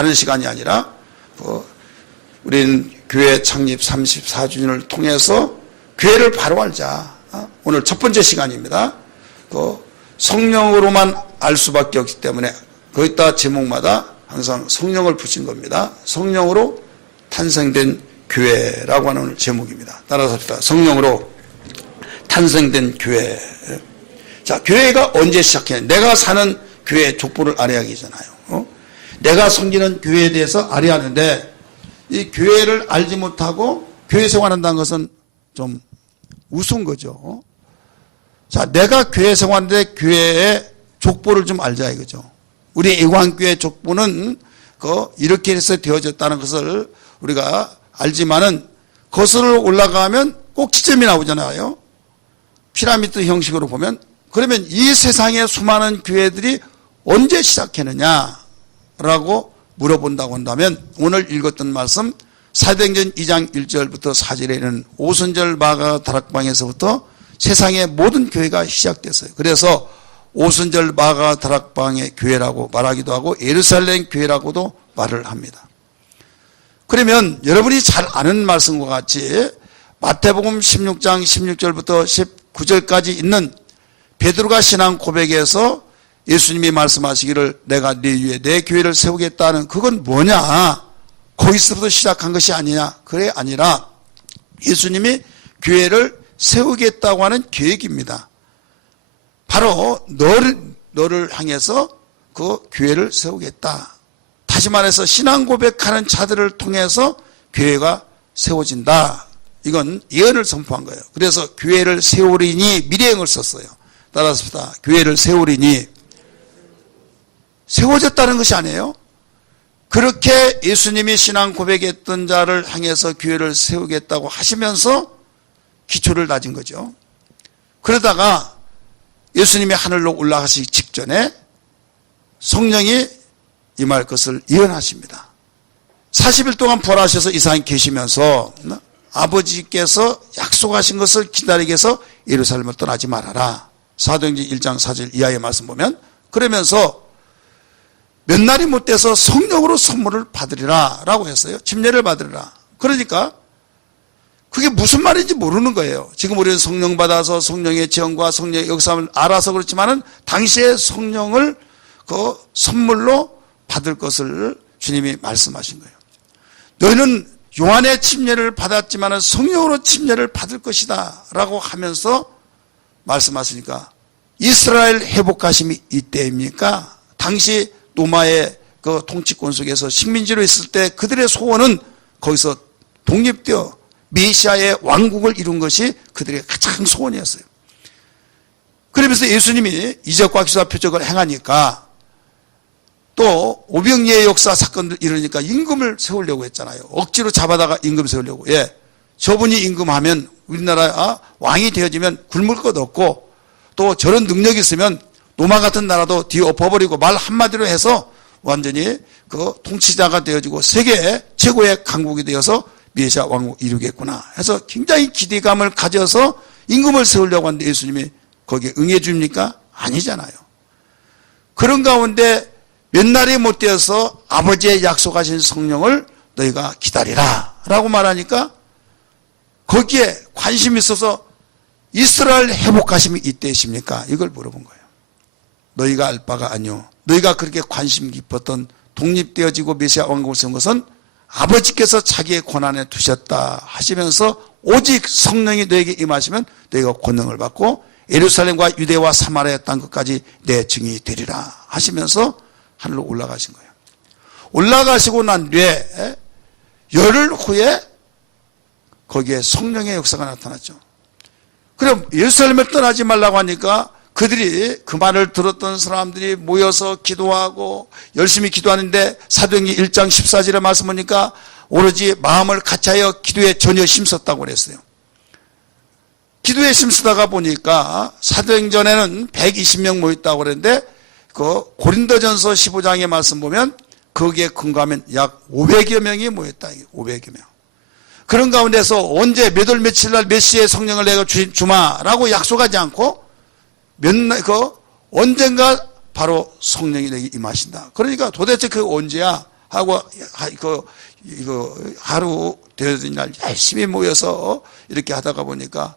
다른 시간이 아니라 우리는 교회 창립 34주년을 통해서 교회를 바로 알자. 오늘 첫 번째 시간입니다. 성령으로만 알 수밖에 없기 때문에 거기다 제목마다 항상 성령을 붙인 겁니다. 성령으로 탄생된 교회라고 하는 오늘 제목입니다. 따라서 합시다. 성령으로 탄생된 교회. 자, 교회가 언제 시작해? 내가 사는 교회 족보를 알아야 하잖아요. 내가 섬기는 교회에 대해서 알아야 하는데 이 교회를 알지 못하고 교회 생활한다는 것은 좀 우스운 거죠. 자, 내가 교회 생활하는데 교회의 족보를 좀 알자 이거죠. 우리 애광교회 족보는 이렇게 해서 되어졌다는 것을 우리가 알지만은 거슬러 올라가면 꼭 지점이 나오잖아요. 피라미드 형식으로 보면. 그러면 이 세상의 수많은 교회들이 언제 시작했느냐라고 물어본다고 한다면 오늘 읽었던 말씀 사도행전 2장 1절부터 4절에 있는 오순절 마가 다락방에서부터 세상의 모든 교회가 시작됐어요. 그래서 오순절 마가 다락방의 교회라고 말하기도 하고 예루살렘 교회라고도 말을 합니다. 그러면 여러분이 잘 아는 말씀과 같이 마태복음 16장 16절부터 19절까지 있는 베드로가 신앙 고백에서 예수님이 말씀하시기를 내가 네 위에 내 교회를 세우겠다는 그건 뭐냐? 거기서부터 시작한 것이 아니냐? 그게 아니라 예수님이 교회를 세우겠다고 하는 계획입니다. 바로 너를 향해서 그 교회를 세우겠다. 다시 말해서 신앙 고백하는 자들을 통해서 교회가 세워진다. 이건 예언을 선포한 거예요. 그래서 교회를 세우리니 미래형을 썼어요. 따라서 교회를 세우리니 세워졌다는 것이 아니에요. 그렇게 예수님이 신앙 고백했던 자를 향해서 교회를 세우겠다고 하시면서 기초를 다진 거죠. 그러다가 예수님이 하늘로 올라가시기 직전에 성령이 임할 것을 예언하십니다. 40일 동안 부활하셔서 이 세상에 계시면서 아버지께서 약속하신 것을 기다리기 위해서 예루살렘을 떠나지 말아라. 사도행전 1장 4절 이하의 말씀 보면 그러면서 몇 날이 못 돼서 성령으로 선물을 받으리라 라고 했어요. 침례를 받으리라. 그러니까 그게 무슨 말인지 모르는 거예요. 지금 우리는 성령 받아서 성령의 지원과 성령의 역사를 알아서 그렇지만은 당시에 성령을 그 선물로 받을 것을 주님이 말씀하신 거예요. 너희는 요한의 침례를 받았지만은 성령으로 침례를 받을 것이다 라고 하면서 말씀하시니까 이스라엘 회복하심이 이때입니까? 당시 로마의 그 통치권 속에서 식민지로 있을 때 그들의 소원은 거기서 독립되어 메시아의 왕국을 이룬 것이 그들의 가장 소원이었어요. 그러면서 예수님이 이적과 기사와 표적을 행하니까 또 오병이의 역사 사건들 이러니까 임금을 세우려고 했잖아요. 억지로 잡아다가 임금 세우려고. 예, 저분이 임금하면 우리나라 왕이 되어지면 굶을 것 없고 또 저런 능력이 있으면 로마 같은 나라도 뒤에 엎어버리고 말 한마디로 해서 완전히 그 통치자가 되어지고 세계 최고의 강국이 되어서 메시아 왕국 이루겠구나 해서 굉장히 기대감을 가져서 임금을 세우려고 하는데 예수님이 거기에 응해 줍니까? 아니잖아요. 그런 가운데 몇 날이 못 되어서 아버지의 약속하신 성령을 너희가 기다리라 라고 말하니까 거기에 관심이 있어서 이스라엘 회복하심이 이때이십니까? 이걸 물어본 거예요. 너희가 알 바가 아니오. 너희가 그렇게 관심 깊었던 독립되어지고 메시아 왕국을 세운 것은 아버지께서 자기의 권한에 두셨다 하시면서 오직 성령이 너에게 임하시면 너희가 권능을 받고 예루살렘과 유대와 사마리아 땅 끝까지 내 증인이 되리라 하시면서 하늘로 올라가신 거예요. 올라가시고 난 뒤에 열흘 후에 거기에 성령의 역사가 나타났죠. 그럼 예루살렘을 떠나지 말라고 하니까 그들이 그 말을 들었던 사람들이 모여서 기도하고 열심히 기도하는데 사도행전 1장 14절에 말씀 보니까 오로지 마음을 같이하여 기도에 전혀 힘썼다고 그랬어요. 기도에 힘쓰다가 보니까 사도행전에는 120명 모였다고 그랬는데 그 고린도전서 15장의 말씀 보면 거기에 근거하면 약 500여 명이 모였다. 500여 명. 그런 가운데서 언제 몇 월 며칠 날 몇 시에 성령을 내가 주마라고 약속하지 않고 언젠가 바로 성령이 내게 임하신다. 그러니까 도대체 그 언제야? 하고 이거 하루 되는 날 열심히 모여서 이렇게 하다가 보니까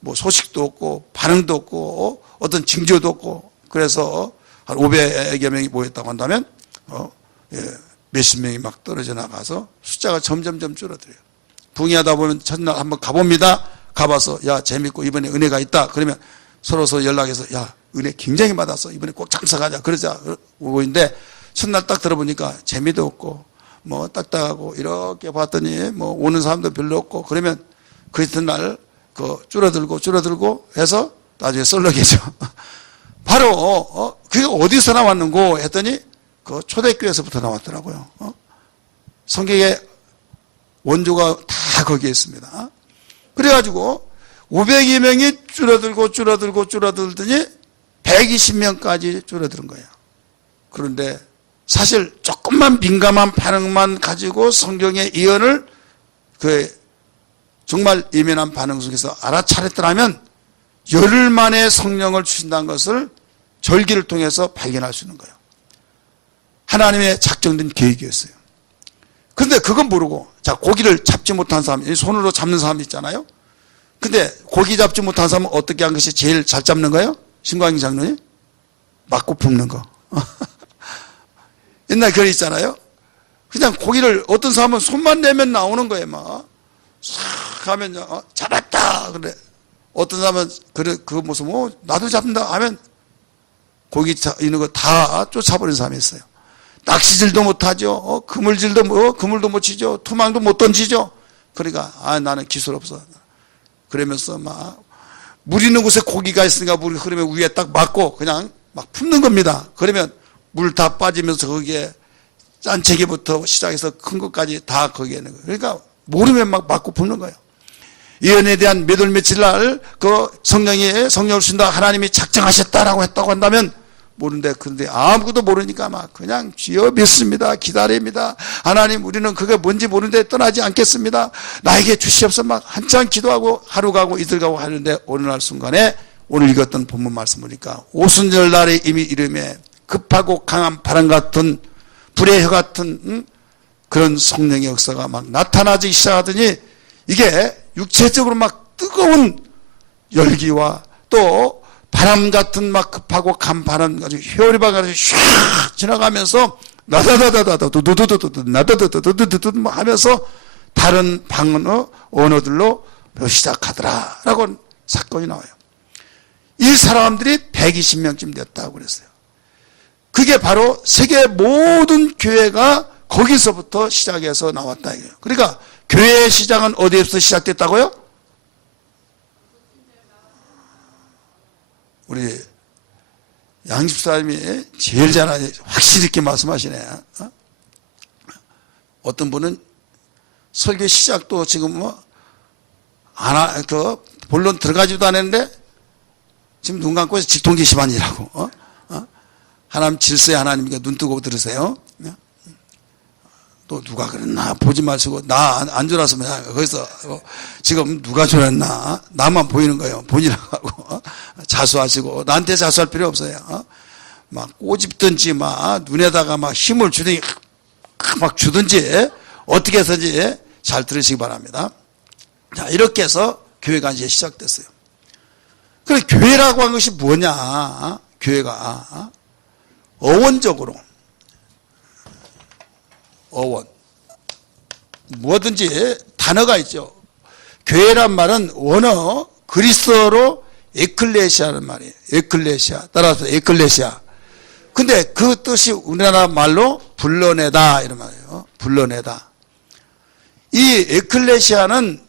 뭐 소식도 없고 반응도 없고 어떤 징조도 없고 그래서 한 500여 명이 모였다고 한다면 몇십 명이 막 떨어져 나가서 숫자가 점점점 줄어들어요. 붕의하다 보면 첫날 한번 가봅니다. 가봐서 야 재밌고 이번에 은혜가 있다. 그러면 서로 연락해서 야 은혜 굉장히 받았어. 이번에 꼭 참석하자. 그러자 오고 있는데 첫날 딱 들어보니까 재미도 없고 뭐 딱딱하고 이렇게 봤더니 뭐 오는 사람도 별로 없고 그러면 그 이튿날 줄어들고 해서 나중에 썰렁해져. 바로 그게 어디서 나왔는고 했더니 그 초대교회에서부터 나왔더라고요. 성경의 원조가 다 거기에 있습니다. 그래가지고 500여 명이 줄어들더니 120명까지 줄어드는 거예요. 그런데 사실 조금만 민감한 반응만 가지고 성경의 예언을 정말 예민한 반응 속에서 알아차렸더라면 열흘 만에 성령을 주신다는 것을 절기를 통해서 발견할 수 있는 거예요. 하나님의 작정된 계획이었어요. 그런데 그건 모르고 자 고기를 잡지 못한 사람, 손으로 잡는 사람 있잖아요. 근데 고기 잡지 못한 사람은 어떻게 한 것이 제일 잘 잡는 거예요? 신광희 장로님? 맞고 볶는 거. 옛날 글이 있잖아요. 그냥 고기를 어떤 사람은 손만 내면 나오는 거예요. 막 싹 하면 잡았다. 그래. 어떤 사람은 그 모습 나도 잡는다 하면 고기 있는 거 다 쫓아버리는 사람이 있어요. 낚시질도 못하죠. 그물도 못 치죠. 투망도 못 던지죠. 그러니까 나는 기술 없어. 그러면서 막 물 있는 곳에 고기가 있으니까 물이 흐르면 위에 딱 맞고 그냥 막 품는 겁니다. 그러면 물 다 빠지면서 거기에 짠채기부터 시작해서 큰 것까지 다 거기에 있는 거예요. 그러니까 모르면 막 맞고 품는 거예요. 예언에 대한 몇 월 며칠 날 성령을 주신다 하나님이 작정하셨다라고 했다고 한다면 모르는데 그런데 아무것도 모르니까 막 그냥 쥐어 믿습니다. 기다립니다. 하나님 우리는 그게 뭔지 모르는데 떠나지 않겠습니다. 나에게 주시옵소서 막 한참 기도하고 하루 가고 이틀 가고 하는데 어느 날 순간에 오늘 읽었던 본문 말씀 보니까 오순절 날에 이미 이름에 급하고 강한 바람 같은 불의 혀 같은 그런 성령의 역사가 막 나타나기 시작하더니 이게 육체적으로 막 뜨거운 열기와 또 바람 같은 막 급하고 간 바람 가지고 휘어리바 가지고 슉 지나가면서 나다다다다다 두두두두두 나다다다두두두 하면서 다른 언어들로 시작하더라라고 사건이 나와요. 이 사람들이 120명쯤 됐다고 그랬어요. 그게 바로 세계 모든 교회가 거기서부터 시작해서 나왔다 이거예요. 그러니까 교회의 시작은 어디에서 시작됐다고요? 우리 양집사님이 제일 확실히 있게 말씀하시네. 어떤 분은 설교 시작도 지금 본론 들어가지도 않았는데 지금 눈 감고 직통기 시반이라고. 하나님 질서의 하나님이니까 눈 뜨고 들으세요. 또 누가 그랬나 보지 마시고 나 안 졸았으면 거기서 지금 누가 졸았나 나만 보이는 거예요. 본이라고 하고 자수하시고 나한테 자수할 필요 없어요. 막 꼬집든지 막 눈에다가 막 힘을 주든지 막 주든지 어떻게 해서든지 잘 들으시기 바랍니다. 자 이렇게 해서 교회가 이제 시작됐어요. 그래 교회라고 한 것이 뭐냐? 교회가 어원적으로 어원 뭐든지 단어가 있죠. 교회란 말은 원어 그리스어로 에클레시아라는 말이에요. 에클레시아 따라서 에클레시아. 근데 그 뜻이 우리나라 말로 불러내다 이런 말이에요. 불러내다. 이 에클레시아는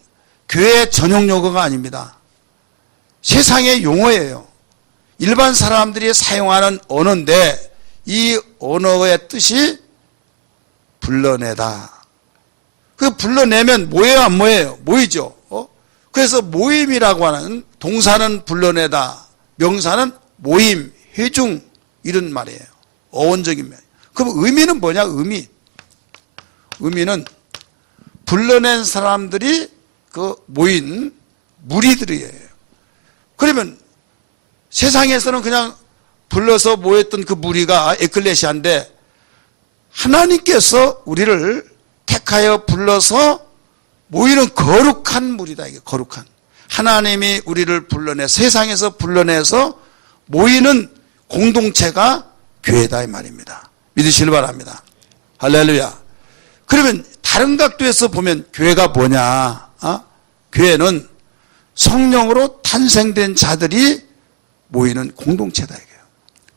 교회 전용 용어가 아닙니다. 세상의 용어예요. 일반 사람들이 사용하는 언어인데 이 언어의 뜻이 불러내다. 그 불러내면 뭐예요, 안 뭐예요? 모이죠. 그래서 모임이라고 하는 동사는 불러내다, 명사는 모임, 회중 이런 말이에요. 어원적인 말. 그럼 의미는 뭐냐? 의미는 불러낸 사람들이 모인 무리들이에요. 그러면 세상에서는 그냥 불러서 모였던 그 무리가 에클레시아인데 하나님께서 우리를 택하여 불러서 모이는 거룩한 무리다. 이게 거룩한. 하나님이 우리를 불러내 세상에서 불러내서 모이는 공동체가 교회다 이 말입니다. 믿으시길 바랍니다. 할렐루야. 그러면 다른 각도에서 보면 교회가 뭐냐? 교회는 성령으로 탄생된 자들이 모이는 공동체다 이게요.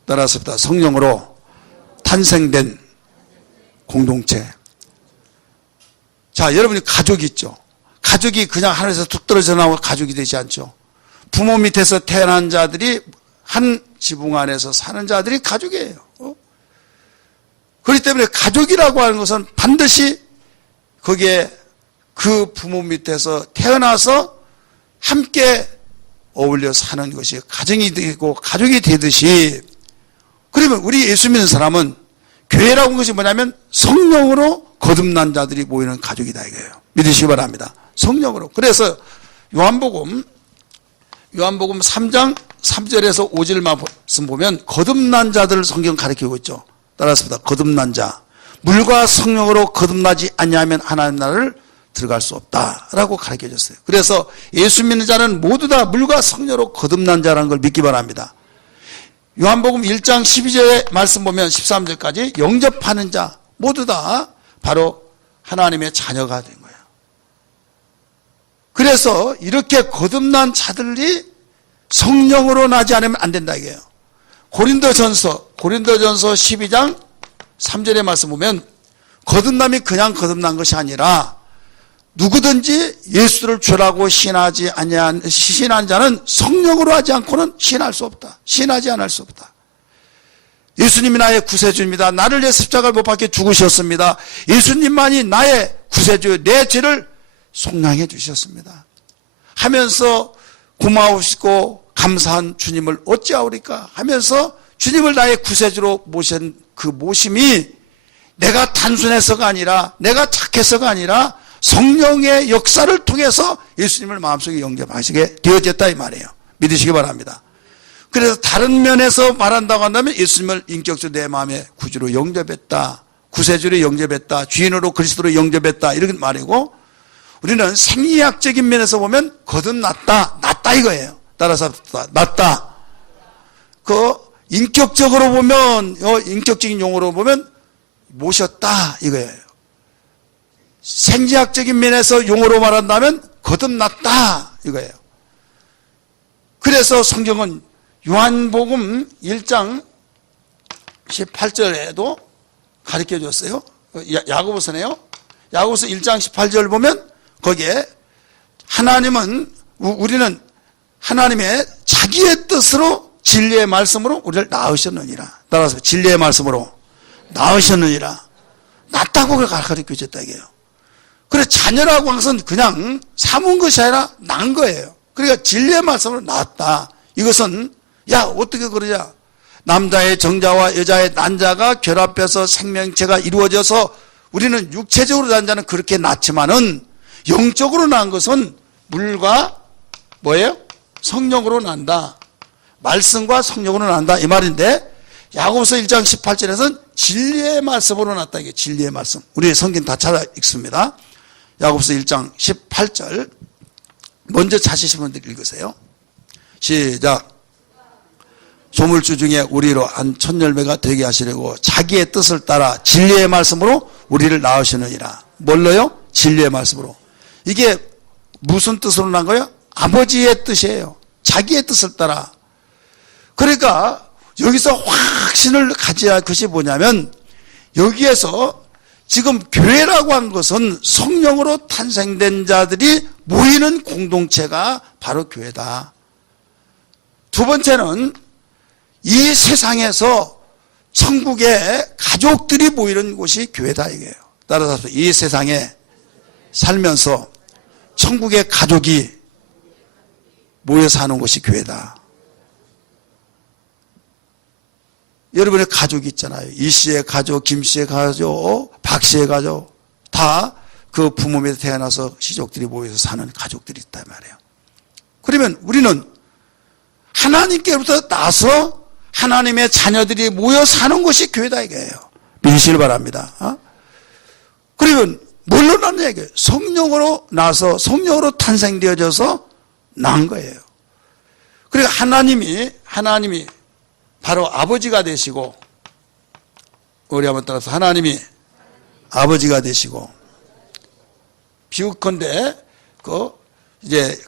따라서부터 성령으로 탄생된 공동체. 자, 여러분이 가족이 있죠. 가족이 그냥 하늘에서 툭 떨어져 나오고 가족이 되지 않죠. 부모 밑에서 태어난 자들이 한 지붕 안에서 사는 자들이 가족이에요. 그렇기 때문에 가족이라고 하는 것은 반드시 거기에 그 부모 밑에서 태어나서 함께 어울려 사는 것이 가정이 되고 가족이 되듯이, 그러면 우리 예수 믿는 사람은 교회라고 하는 것이 뭐냐면 성령으로 거듭난 자들이 모이는 가족이다 이거예요. 믿으시기 바랍니다. 성령으로. 그래서 요한복음 3장 3절에서 5절 말씀 보면 거듭난 자들을 성경 가르치고 있죠. 따라서보다 거듭난 자, 물과 성령으로 거듭나지 아니하면 하나님 나라를 들어갈 수 없다라고 가르쳐 줬어요. 그래서 예수 믿는 자는 모두 다 물과 성령으로 거듭난 자라는 걸 믿기 바랍니다. 요한복음 1장 12절의 말씀 보면 13절까지 영접하는 자 모두 다 바로 하나님의 자녀가 된 거예요. 그래서 이렇게 거듭난 자들이 성령으로 나지 않으면 안 된다 이게요. 고린도전서 12장 3절의 말씀 보면 거듭남이 그냥 거듭난 것이 아니라 누구든지 예수를 주라고 시인한 자는 성령으로 하지 않고는 시인할 수 없다. 시인하지 않을 수 없다. 예수님이 나의 구세주입니다. 나를 내 십자가를 못 박혀 죽으셨습니다. 예수님만이 나의 구세주, 내 죄를 속량해 주셨습니다. 하면서 고마우시고 감사한 주님을 어찌하오리까 하면서 주님을 나의 구세주로 모신 그 모심이 내가 단순해서가 아니라 내가 착해서가 아니라 성령의 역사를 통해서 예수님을 마음속에 영접하시게 되어졌다 이 말이에요. 믿으시기 바랍니다. 그래서 다른 면에서 말한다고 한다면 예수님을 인격적으로 내 마음의 구주로 영접했다, 구세주로 영접했다, 주인으로 그리스도로 영접했다 이런 말이고, 우리는 생리학적인 면에서 보면 거듭났다, 낫다 이거예요. 따라서 낫다. 그 인격적으로 보면, 인격적인 용어로 보면 모셨다 이거예요. 생리학적인 면에서 용어로 말한다면 거듭났다 이거예요. 그래서 성경은 요한복음 1장 18절에도 가르쳐 줬어요. 야고보서네요. 야고보서 1장 18절 보면 거기에 우리는 하나님의 자기의 뜻으로 진리의 말씀으로 우리를 낳으셨느니라. 따라서 진리의 말씀으로 낳으셨느니라. 낳았다고 가르쳐 줬다 이게요. 그래서 자녀라고 하는 것은 그냥 삼은 것이 아니라 낳은 거예요. 그러니까 진리의 말씀으로 낳았다. 이것은 어떻게 그러냐. 남자의 정자와 여자의 난자가 결합해서 생명체가 이루어져서 우리는 육체적으로 난 자는 그렇게 낳지만은 영적으로 낳은 것은 물과 뭐예요? 성령으로 난다. 말씀과 성령으로 난다 이 말인데, 야고보서 1장 18절에서는 진리의 말씀으로 났다. 이게 진리의 말씀. 우리 성경 다 찾아 읽습니다. 야고보서 1장 18절 먼저 찾으신 분들 읽으세요. 시작. 조물주 중에 우리로 한 천열매가 되게 하시려고 자기의 뜻을 따라 진리의 말씀으로 우리를 낳으시느니라. 뭘로요? 진리의 말씀으로. 이게 무슨 뜻으로 난 거예요? 아버지의 뜻이에요. 자기의 뜻을 따라. 그러니까 여기서 확신을 가져야 할 것이 뭐냐면, 여기에서 지금 교회라고 한 것은 성령으로 탄생된 자들이 모이는 공동체가 바로 교회다. 두 번째는 이 세상에서 천국의 가족들이 모이는 곳이 교회다 이게요. 따라서 이 세상에 살면서 천국의 가족이 모여 사는 곳이 교회다. 여러분의 가족이 있잖아요. 이 씨의 가족, 김 씨의 가족, 박 씨의 가족, 다 그 부모 밑에 태어나서 시족들이 모여서 사는 가족들이 있단 말이에요. 그러면 우리는 하나님께로부터 나서 하나님의 자녀들이 모여 사는 곳이 교회다 이거예요. 믿으시길 바랍니다. 그리고 뭘로 낳는 얘기예요? 성령으로 나서 성령으로 탄생되어져서 낳은 거예요. 그리고 하나님이 바로 아버지가 되시고, 우리 한번 따라서 하나님이 아버지가 되시고, 비유컨대 이제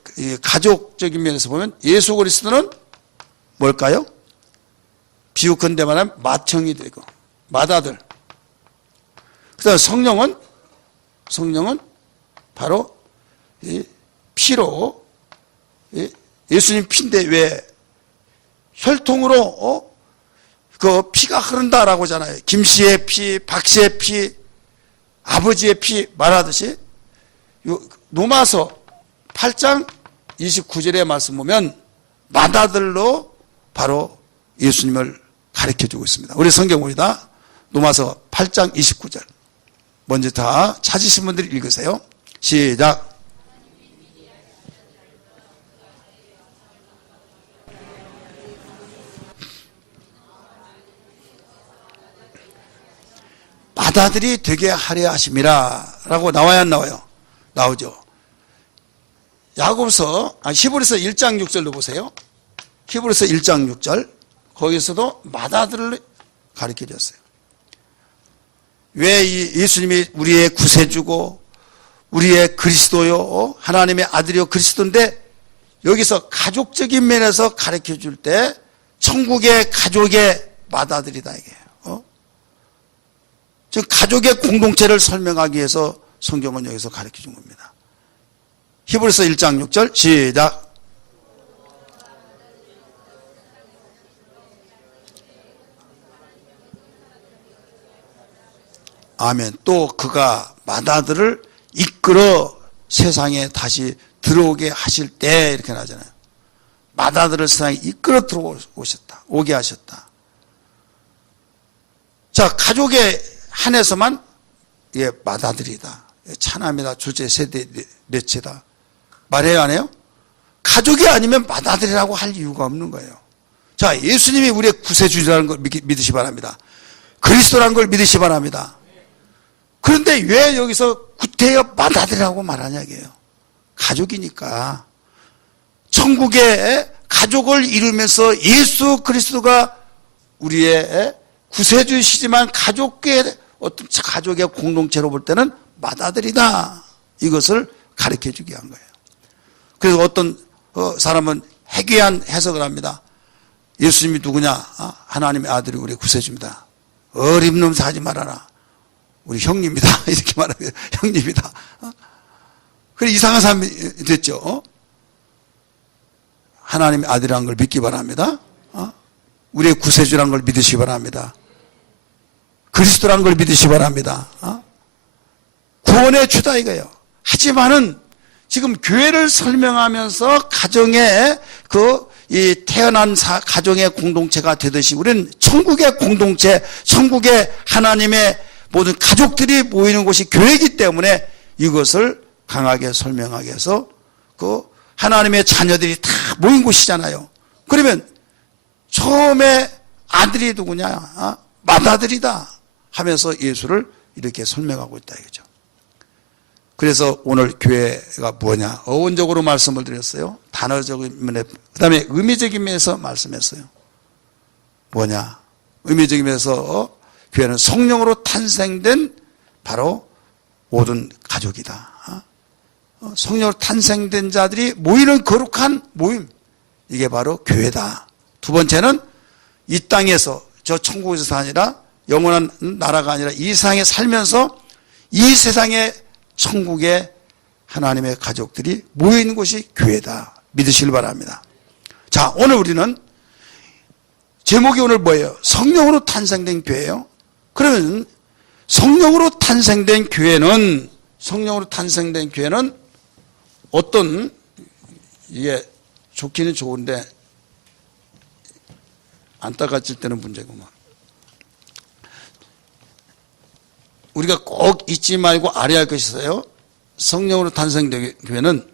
가족적인 면에서 보면 예수 그리스도는 뭘까요? 비유컨대 말하면 맏형이 되고 맏아들. 그다음 성령은 바로 피로, 예수님 피인데 왜 혈통으로 그 피가 흐른다라고 하잖아요. 김씨의 피, 박씨의 피, 아버지의 피 말하듯이 로마서 8장 29절의 말씀 보면 맏아들로 바로 예수님을 가르쳐주고 있습니다. 우리 성경 봅니다. 로마서 8장 29절. 먼저 다 찾으신 분들이 읽으세요. 시작. 맏아들이 되게 하려 하심이라 라고 나와야 안 나와요? 나오죠. 히브리서 1장 6절로 보세요. 히브리서 1장 6절. 거기서도 맏아들을 가르쳐 줬어요. 왜 예수님이 우리의 구세주고 우리의 그리스도요, 하나님의 아들이요 그리스도인데, 여기서 가족적인 면에서 가르쳐 줄 때 천국의 가족의 맏아들이다 이게요. 즉 가족의 공동체를 설명하기 위해서 성경은 여기서 가르쳐 준 겁니다. 히브리서 1장 6절 시작. 아멘. 또 그가 맏아들을 이끌어 세상에 다시 들어오게 하실 때, 이렇게 나잖아요. 맏아들을 세상에 이끌어 들어오셨다. 오게 하셨다. 자, 가족에 한해서만 이게 맏아들이다. 차남이다. 둘째, 세대, 넷째다. 말해요, 안 해요? 가족이 아니면 맏아들이라고 할 이유가 없는 거예요. 자, 예수님이 우리의 구세주라는 걸 믿으시 바랍니다. 그리스도라는 걸 믿으시 바랍니다. 그런데 왜 여기서 구태여 맏아들이라고 말하냐 이게요. 가족이니까. 천국의 가족을 이루면서 예수 그리스도가 우리의 구세주시지만 어떤 가족의 공동체로 볼 때는 맏아들이다. 이것을 가르쳐 주게 한 거예요. 그래서 어떤 사람은 해괴한 해석을 합니다. 예수님이 누구냐? 하나님의 아들이 우리 구세주입니다. 어림놈 하지 말아라. 우리 형님이다. 이렇게 말하면 형님이다. 그래 이상한 사람이 됐죠. 하나님의 아들이라는 걸 믿기 바랍니다. 우리의 구세주라는 걸 믿으시기 바랍니다. 그리스도라는 걸 믿으시기 바랍니다. 구원의 주다 이거예요. 하지만은 지금 교회를 설명하면서 가정의 이 태어난 가정의 공동체가 되듯이 우리는 천국의 공동체, 천국의 하나님의 모든 가족들이 모이는 곳이 교회이기 때문에 이것을 강하게 설명하기 위해서 하나님의 자녀들이 다 모인 곳이잖아요. 그러면 처음에 아들이 누구냐? 맏아들이다 하면서 예수를 이렇게 설명하고 있다 이거죠. 그래서 오늘 교회가 뭐냐? 어원적으로 말씀을 드렸어요. 단어적인 면에, 그 다음에 의미적인 면에서 말씀했어요. 뭐냐? 의미적인 면에서 교회는 성령으로 탄생된 바로 모든 가족이다. 성령으로 탄생된 자들이 모이는 거룩한 모임. 이게 바로 교회다. 두 번째는 이 땅에서, 저 천국에서 아니라 영원한 나라가 아니라 이 세상에 살면서 이 세상의 천국의 하나님의 가족들이 모이는 곳이 교회다. 믿으시길 바랍니다. 자, 오늘 우리는 제목이 오늘 뭐예요? 성령으로 탄생된 교회예요. 그러면 성령으로 탄생된 교회는 어떤, 이게 좋기는 좋은데 안타까질 때는 문제구만. 우리가 꼭 잊지 말고 알아야 할 것이 있어요. 성령으로 탄생된 교회는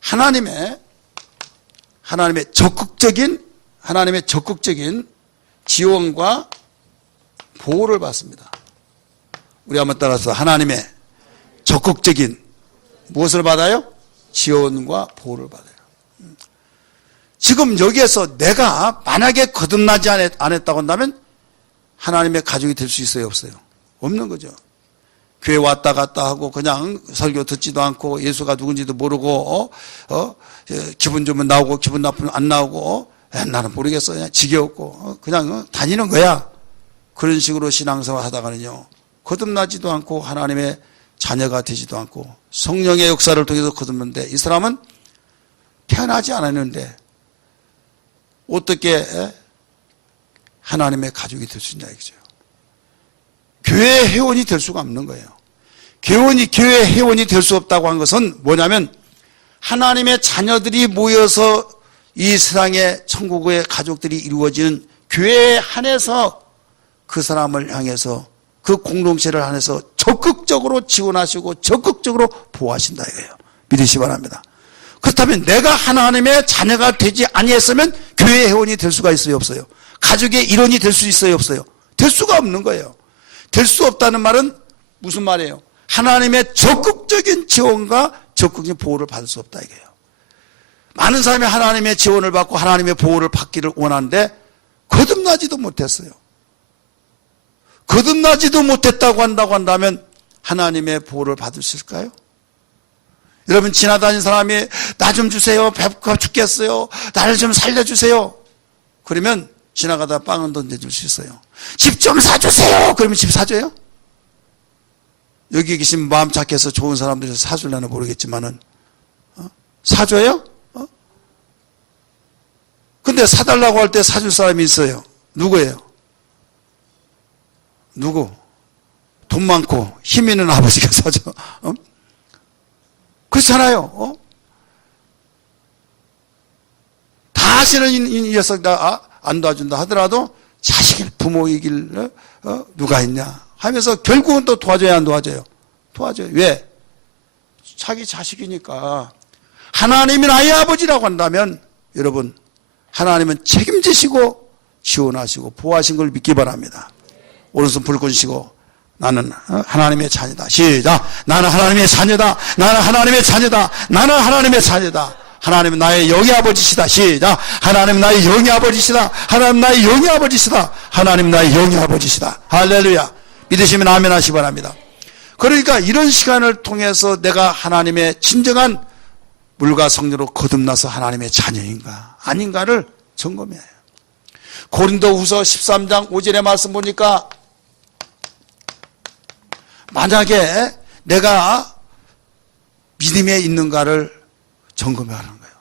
하나님의 적극적인 지원과 보호를 받습니다. 우리 한번 따라서 하나님의 적극적인 무엇을 받아요? 지원과 보호를 받아요. 지금 여기에서 내가 만약에 거듭나지 않았다고 한다면 하나님의 가족이 될 수 있어요, 없어요? 없는 거죠. 교회 왔다 갔다 하고 그냥 설교 듣지도 않고 예수가 누군지도 모르고 기분 좋으면 나오고 기분 나쁘면 안 나오고 나는 모르겠어, 그냥 지겨웠고 그냥 다니는 거야. 그런 식으로 신앙생활 하다가는요, 거듭나지도 않고 하나님의 자녀가 되지도 않고 성령의 역사를 통해서 거듭는데 이 사람은 태어나지 않았는데 어떻게 하나님의 가족이 될 수 있냐 이거죠. 교회 회원이 될 수가 없는 거예요. 교회 회원이 될 수 없다고 한 것은 뭐냐면 하나님의 자녀들이 모여서 이 세상의 천국의 가족들이 이루어지는 교회 안에서 그 사람을 향해서 그 공동체를 향해서 적극적으로 지원하시고 적극적으로 보호하신다 이거예요. 믿으시기 바랍니다. 그렇다면 내가 하나님의 자녀가 되지 아니했으면 교회 회원이 될 수가 있어요, 없어요? 가족의 일원이 될 수 있어요, 없어요? 될 수가 없는 거예요. 될 수 없다는 말은 무슨 말이에요? 하나님의 적극적인 지원과 적극적인 보호를 받을 수 없다 이거예요. 많은 사람이 하나님의 지원을 받고 하나님의 보호를 받기를 원하는데 거듭나지도 못했어요. 거듭나지도 못했다고 한다면 하나님의 보호를 받을 수 있을까요? 여러분, 지나다니는 사람이 나 좀 주세요, 배고파 죽겠어요, 나를 좀 살려주세요, 그러면 지나가다 빵은 던져줄 수 있어요. 집 좀 사주세요, 그러면 집 사줘요? 여기 계신 마음 착해서 좋은 사람들이 사줄려나 모르겠지만은 사줘요? 근데 사달라고 할 때 사줄 사람이 있어요. 누구예요? 누구? 돈 많고 힘 있는 아버지가 사줘. 그렇잖아요. 다 아시는 이 녀석 안 도와준다 하더라도 자식이 부모이길 누가 있냐 하면서 결국은 또 도와줘야 안 도와줘요? 도와줘요. 왜? 자기 자식이니까. 하나님이 나의 아버지라고 한다면 여러분, 하나님은 책임지시고 지원하시고 보호하신 걸 믿기 바랍니다. 오른손 불 끄시고 나는 하나님의 자녀다. 시작. 나는 하나님의 자녀다. 나는 하나님의 자녀다. 나는 하나님의 자녀다. 하나님은 나의 영의 아버지시다. 시작. 하나님은 나의 영의 아버지시다. 하나님은 나의 영의 아버지시다. 하나님은 나의 영의 아버지시다. 할렐루야. 믿으시면 아멘 하시기 바랍니다. 그러니까 이런 시간을 통해서 내가 하나님의 진정한 물과 성령으로 거듭나서 하나님의 자녀인가 아닌가를 점검해야 해요. 고린도후서 13장 5절의 말씀 보니까 만약에 내가 믿음에 있는가를 점검하는 거예요.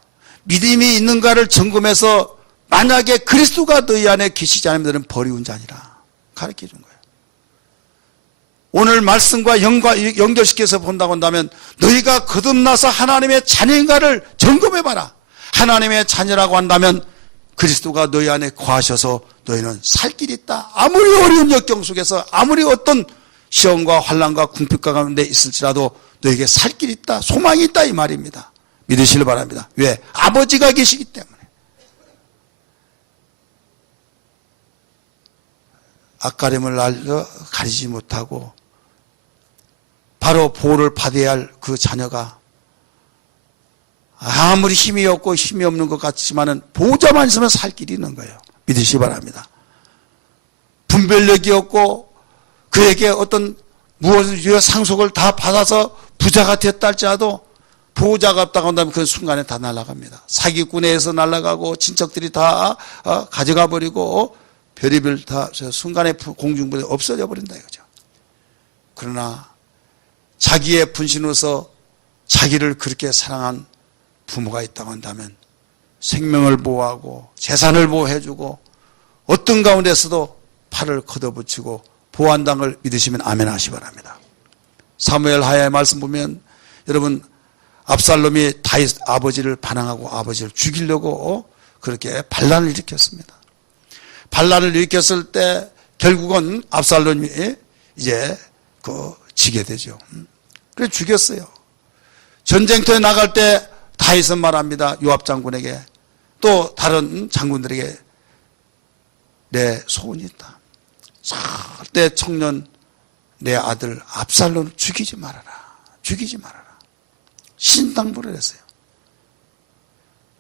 믿음이 있는가를 점검해서 만약에 그리스도가 너희 안에 계시지 않으면 너는 버리운 자니라 가르쳐 준 거예요. 오늘 말씀과 연결시켜서 본다고 한다면 너희가 거듭나서 하나님의 자녀인가를 점검해봐라. 하나님의 자녀라고 한다면 그리스도가 너희 안에 거하셔서 너희는 살 길이 있다. 아무리 어려운 역경 속에서 아무리 어떤 시험과 환난과 궁핍과 가운데 있을지라도 너에게 살 길이 있다. 소망이 있다 이 말입니다. 믿으시길 바랍니다. 왜? 아버지가 계시기 때문에. 앞가림을 가리지 못하고 바로 보호를 받아야 할 그 자녀가 아무리 힘이 없고 힘이 없는 것 같지만은 보호자만 있으면 살 길이 있는 거예요. 믿으시기 바랍니다. 분별력이 없고 그에게 어떤 무엇을 상속을 다 받아서 부자가 됐다 할지라도 보호자가 없다고 한다면 그 순간에 다 날아갑니다. 사기꾼에서 날아가고 친척들이 다 가져가 버리고 별의별 다 순간에 공중부에 없어져 버린다 이거죠. 그러나 자기의 분신으로서 자기를 그렇게 사랑한 부모가 있다고 한다면 생명을 보호하고 재산을 보호해주고 어떤 가운데서도 팔을 걷어붙이고 보호한다는 걸 믿으시면 아멘 하시기 바랍니다. 사무엘 하야의 말씀 보면 여러분 압살롬이 다윗 아버지를 반항하고 아버지를 죽이려고 그렇게 반란을 일으켰습니다. 반란을 일으켰을 때 결국은 압살롬이 이제 지게 되죠. 그래서 죽였어요. 전쟁터에 나갈 때 다윗은 말합니다. 요압 장군에게 또 다른 장군들에게 내 소원이 있다. 절대 청년 내 아들 압살롬을 죽이지 말아라. 죽이지 말아라. 신당부를 했어요.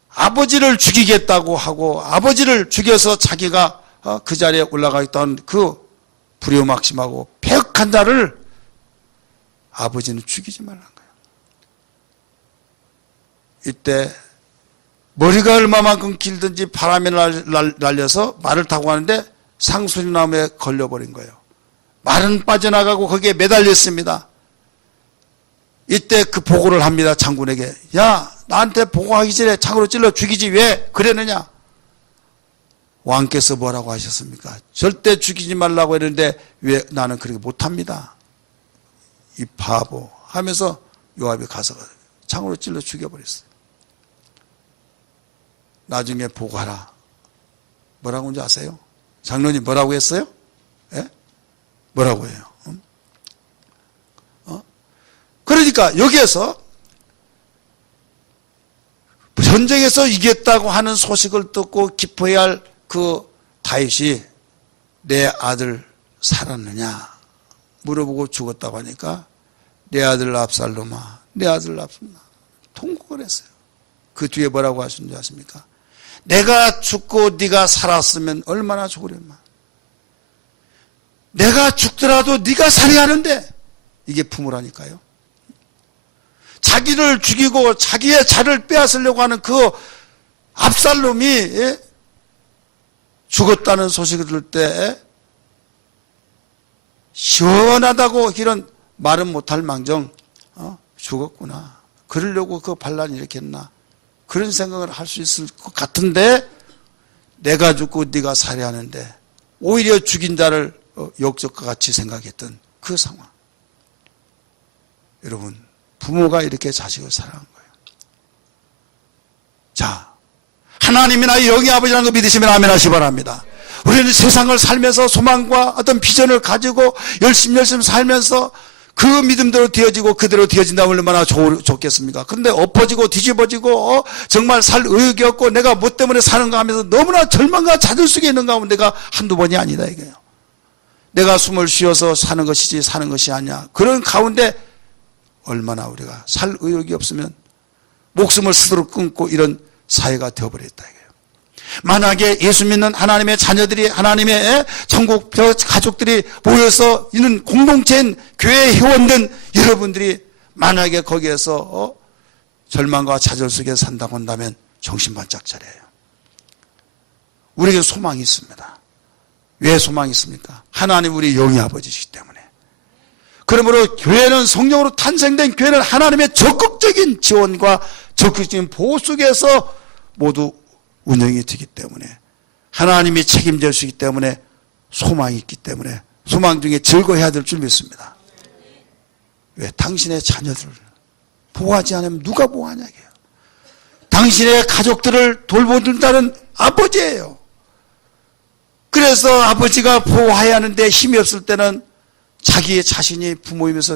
아버지를 죽이겠다고 하고 아버지를 죽여서 자기가 그 자리에 올라가겠다는 그 불효막심하고 폐역한 자를 아버지는 죽이지 말라는 거예요. 이때 머리가 얼마만큼 길든지 바람에 날려서 말을 타고 가는데 상수리나무에 걸려버린 거예요. 말은 빠져나가고 거기에 매달렸습니다. 이때 그 보고를 합니다. 장군에게. 야, 나한테 보고하기 전에 창으로 찔러 죽이지 왜 그랬느냐? 왕께서 뭐라고 하셨습니까? 절대 죽이지 말라고 했는데 왜 나는 그렇게 못합니다. 이 바보 하면서 요압이 가서 창으로 찔러 죽여버렸어요. 나중에 보고하라. 뭐라고 하는지 아세요? 장로님 뭐라고 했어요? 예? 뭐라고 해요? 그러니까 여기에서 전쟁에서 이겼다고 하는 소식을 듣고 기뻐해야 할 그 다윗이 내 아들 살았느냐 물어보고 죽었다고 하니까 내 아들 압살롬아, 내 아들 압살롬아 통곡을 했어요. 그 뒤에 뭐라고 하셨는지 아십니까? 내가 죽고 네가 살았으면 얼마나 좋으련만. 내가 죽더라도 네가 살아야 하는데 이게 부모라니까요. 자기를 죽이고 자기의 자를 빼앗으려고 하는 그 압살롬이 죽었다는 소식을 들을 때 시원하다고 이런 말은 못할 망정 죽었구나. 그러려고 그 반란을 일으켰나. 그런 생각을 할 수 있을 것 같은데 내가 죽고 네가 살아야 하는데 오히려 죽인 자를 역적과 같이 생각했던 그 상황. 여러분 부모가 이렇게 자식을 사랑한 거예요. 자, 하나님이 나의 영의 아버지라는 거 믿으시면 아멘 하시기 바랍니다. 우리는 세상을 살면서 소망과 어떤 비전을 가지고 열심히 살면서 그 믿음대로 되어지고 그대로 되어진다면 얼마나 좋겠습니까? 그런데 엎어지고 뒤집어지고 정말 살 의욕이 없고 내가 뭐 때문에 사는가 하면서 너무나 절망과 좌절 속에 있는 가운데가 한두 번이 아니다 이거예요. 내가 숨을 쉬어서 사는 것이지 사는 것이 아니야. 그런 가운데 얼마나 우리가 살 의욕이 없으면 목숨을 스스로 끊고 이런 사회가 되어버렸다 이거예요. 만약에 예수 믿는 하나님의 자녀들이 하나님의 천국 가족들이 모여서 있는 공동체인 교회 회원된 여러분들이 만약에 거기에서 절망과 좌절 속에 산다고 한다면 정신 바짝 차려요. 우리에게 소망이 있습니다. 왜 소망이 있습니까? 하나님 우리 영의 아버지시기 때문에. 그러므로 교회는 성령으로 탄생된 교회는 하나님의 적극적인 지원과 적극적인 보호 속에서 모두 운영이 되기 때문에 하나님이 책임질 수 있기 때문에 소망이 있기 때문에 소망 중에 즐거워해야 될 줄 믿습니다. 왜? 당신의 자녀들을 보호하지 않으면 누가 보호하냐 이게요. 당신의 가족들을 돌보는다는 아버지예요. 그래서 아버지가 보호해야 하는데 힘이 없을 때는 자기의 자신이 부모이면서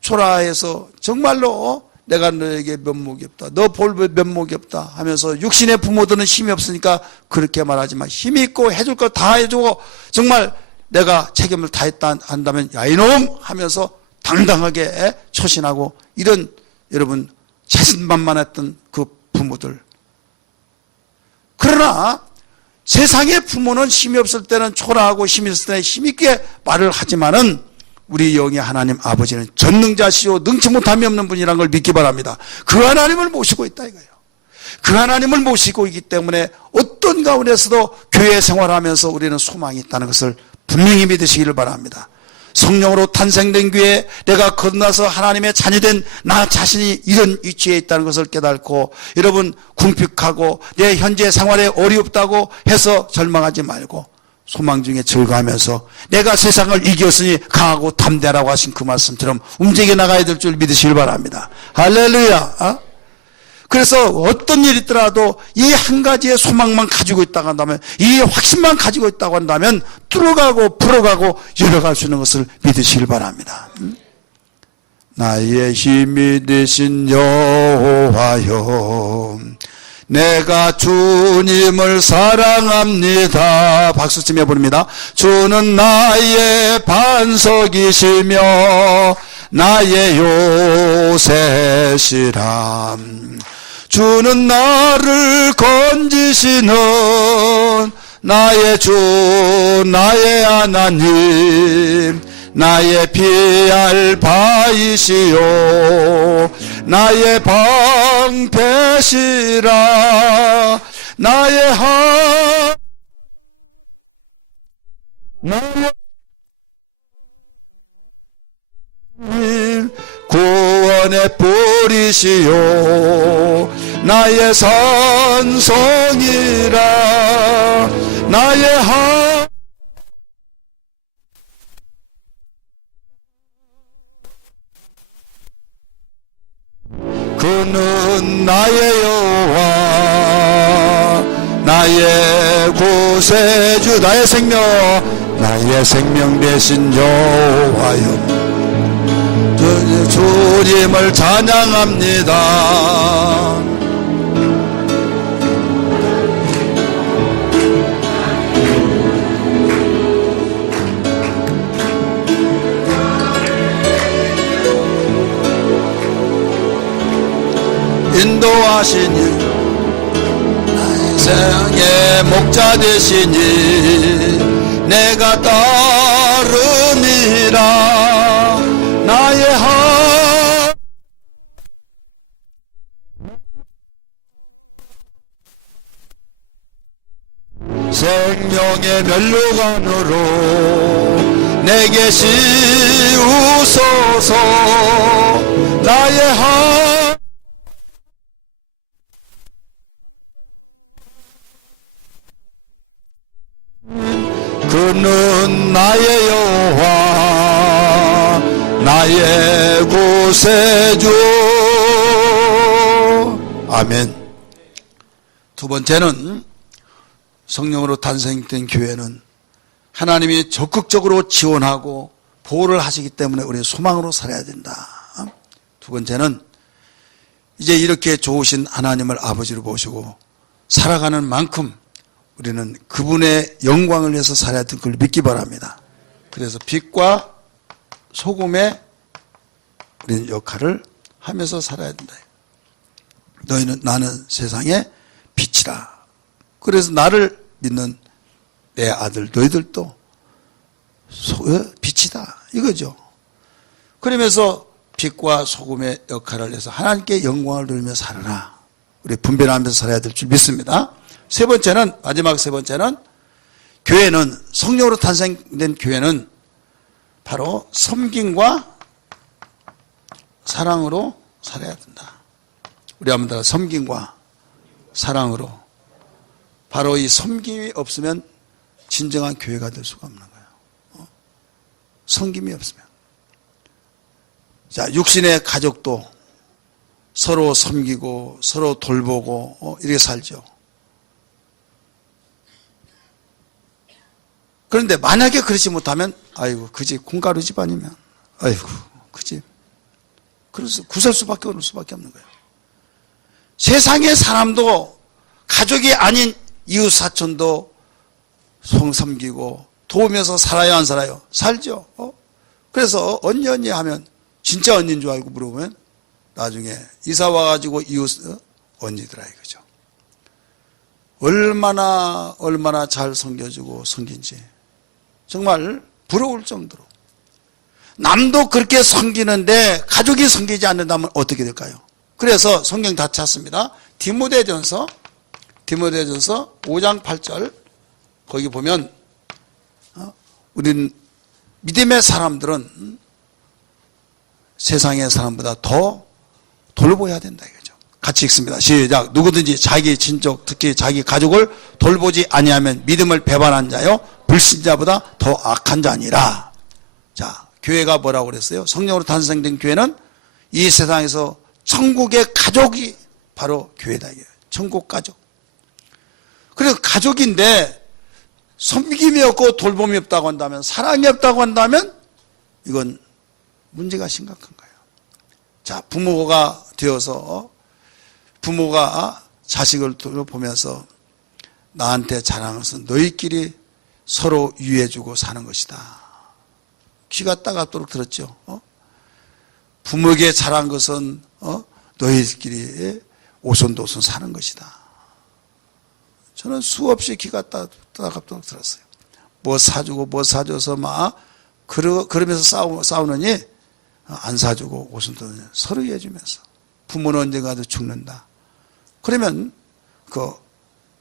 초라해서 정말로 내가 너에게 면목이 없다. 너 볼 면목이 없다 하면서 육신의 부모들은 힘이 없으니까 그렇게 말하지만 힘이 있고 해줄 거 다 해주고 정말 내가 책임을 다했다 한다면 야 이놈 하면서 당당하게 처신하고 이런 여러분 자신만만했던 그 부모들. 그러나 세상의 부모는 힘이 없을 때는 초라하고 힘이 있을 때는 힘있게 말을 하지만은 우리 영의 하나님 아버지는 전능자시오 능치 못함이 없는 분이라는 걸 믿기 바랍니다. 그 하나님을 모시고 있다 이거예요. 그 하나님을 모시고 있기 때문에 어떤 가운데서도 교회 생활하면서 우리는 소망이 있다는 것을 분명히 믿으시기를 바랍니다. 성령으로 탄생된 교회 내가 건너서 하나님의 자녀된 나 자신이 이런 위치에 있다는 것을 깨닫고 여러분 궁핍하고 내 현재 생활에 어렵다고 해서 절망하지 말고 소망 중에 즐거워하면서 내가 세상을 이겼으니 강하고 담대하라고 하신 그 말씀처럼 움직여 나가야 될 줄 믿으시길 바랍니다. 할렐루야. 그래서 어떤 일이 있더라도 이 한 가지의 소망만 가지고 있다고 한다면 이 확신만 가지고 있다고 한다면 뚫어가고 풀어가고 열어갈 수 있는 것을 믿으시길 바랍니다. 나의 힘이 되신 여호와여 내가 주님을 사랑합니다. 박수치며 부릅니다. 주는 나의 반석이시며 나의 요새시라. 주는 나를 건지시는 나의 주 나의 하나님, 나의 피할 바이시요 나의 방패시라. 나의 나의 구원의 뿌리시요 나의 산성이라. 나의 그는 나의 여호와 나의 구세주 나의 생명 되신 여호와여 주님을 찬양합니다. 인도하시니 나의 생의 목자 되시니 내가 따르니라. 나의 생명의 멸류관으로 내게 씌우소서. 나의 그는 나의 여호와 나의 구세주. 아멘. 두 번째는 성령으로 탄생된 교회는 하나님이 적극적으로 지원하고 보호를 하시기 때문에 우리는 소망으로 살아야 된다. 두 번째는 이제 이렇게 좋으신 하나님을 아버지로 모시고 살아가는 만큼 우리는 그분의 영광을 위해서 살아야 될 걸 믿기 바랍니다. 그래서 빛과 소금의 우리는 역할을 하면서 살아야 된다. 나는 세상의 빛이라. 그래서 나를 믿는 내 아들 너희들도 빛이다 이거죠. 그러면서 빛과 소금의 역할을 해서 하나님께 영광을 누리며 살아라. 우리 분별하면서 살아야 될 줄 믿습니다. 세 번째는, 마지막 세 번째는, 교회는, 성령으로 탄생된 교회는 바로 섬김과 사랑으로 살아야 된다. 우리 한번 더 섬김과 사랑으로. 바로 이 섬김이 없으면 진정한 교회가 될 수가 없는 거예요. 섬김이 없으면. 자, 육신의 가족도 서로 섬기고 서로 돌보고 이렇게 살죠. 그런데 만약에 그렇지 못하면 아이고 그 집 콩가루 집안이면 아이고 그 집 그래서 구설 수밖에 없는 거예요. 세상의 사람도 가족이 아닌 이웃 사촌도 섬기고 도우면서 살아요 안 살아요? 살죠. 그래서 언니 하면 진짜 언니인 줄 알고 물어보면 나중에 이사 와가지고 이웃 언니더라 이거죠. 얼마나 잘 섬겨주고 섬긴지 정말 부러울 정도로. 남도 그렇게 섬기는데 가족이 섬기지 않는다면 어떻게 될까요? 그래서 성경 다 찾습니다. 디모데전서 5장 8절 거기 보면 우린 믿음의 사람들은 세상의 사람보다 더 돌보아야 된다 이거죠. 같이 읽습니다. 시작. 누구든지 자기 친족 특히 자기 가족을 돌보지 아니하면 믿음을 배반한 자요 불신자보다 더 악한 자니라. 자, 교회가 뭐라고 그랬어요? 성령으로 탄생된 교회는 이 세상에서 천국의 가족이 바로 교회다 이거예요. 천국 가족. 그래서 가족인데 섬김이 없고 돌봄이 없다고 한다면, 사랑이 없다고 한다면 이건 문제가 심각한 거예요. 자, 부모가 되어서 부모가 자식을 보면서 나한테 자랑하는 것은 너희끼리 서로 유해주고 사는 것이다. 귀가 따갑도록 들었죠. 부모에게 잘한 것은 너희끼리 오손도손 사는 것이다. 저는 수없이 귀가 따갑도록 들었어요. 뭐 사주고 뭐 사줘서 막 그러면서 싸우느니 안 사주고 오손도손 서로 이해해주면서 부모는 언젠가도 죽는다. 그러면 그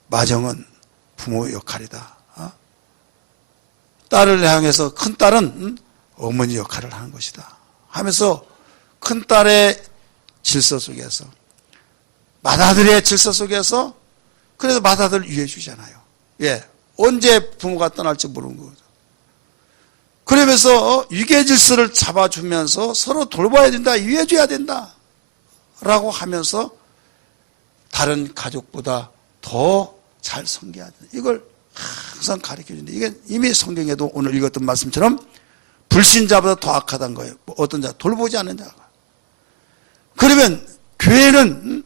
마정은 부모 역할이다. 딸을 향해서 큰 딸은 어머니 역할을 하는 것이다 하면서 큰 딸의 질서 속에서 맏아들의 질서 속에서 그래서 맏아들을 유해해 주잖아요. 예, 언제 부모가 떠날지 모르는 거죠. 그러면서 유계 질서를 잡아주면서 서로 돌봐야 된다, 유해해 줘야 된다 라고 하면서 다른 가족보다 더 잘 섬겨야 된다. 이걸 항상 가르쳐 준다. 이게 이미 성경에도 오늘 읽었던 말씀처럼 불신자보다 더 악하다는 거예요. 어떤 자, 돌보지 않는 자가. 그러면 교회는